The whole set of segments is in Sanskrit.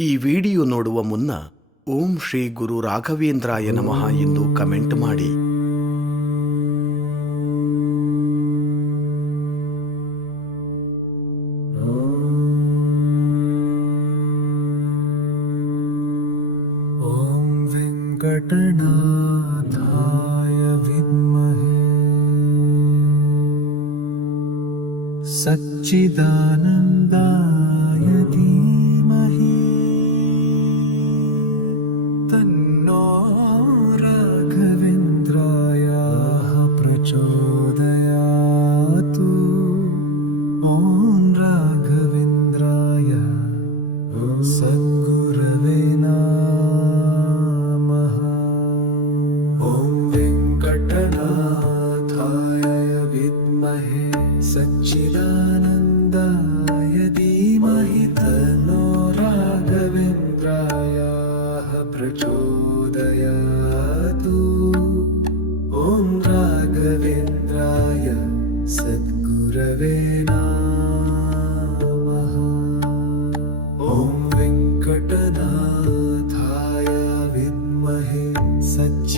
ಈ ವಿಡಿಯೋ ನೋಡುವ ಮುನ್ನ ಓಂ ಶ್ರೀ ಗುರು ರಾಘವೇಂದ್ರಾಯ ನಮಃ ಎಂದು ಕಮೆಂಟ್ ಮಾಡಿ. ಓಂ ಸಚ್ಚಿದಾನಂದ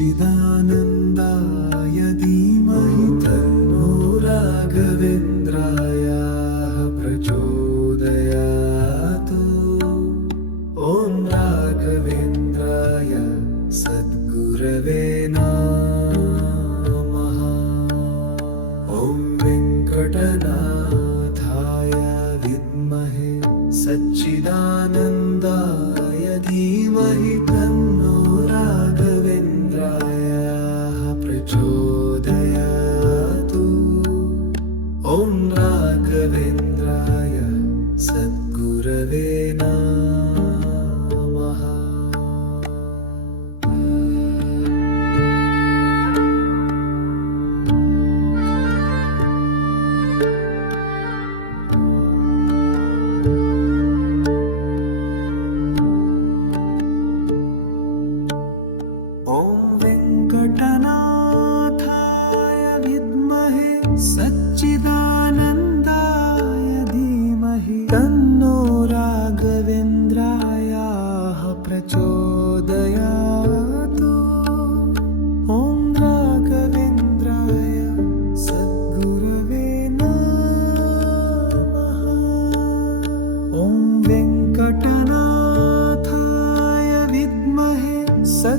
सच्चिदानन्दाय धीमहि तन्नो राघवेन्द्रायाः प्रचोदयातु। ॐ राघवेन्द्राय सद्गुरवे नामः। ॐ वेङ्कटनाथाय विद्महे सच्चिदानन्दाय सच्चिदानन्दायदिमहितः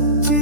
to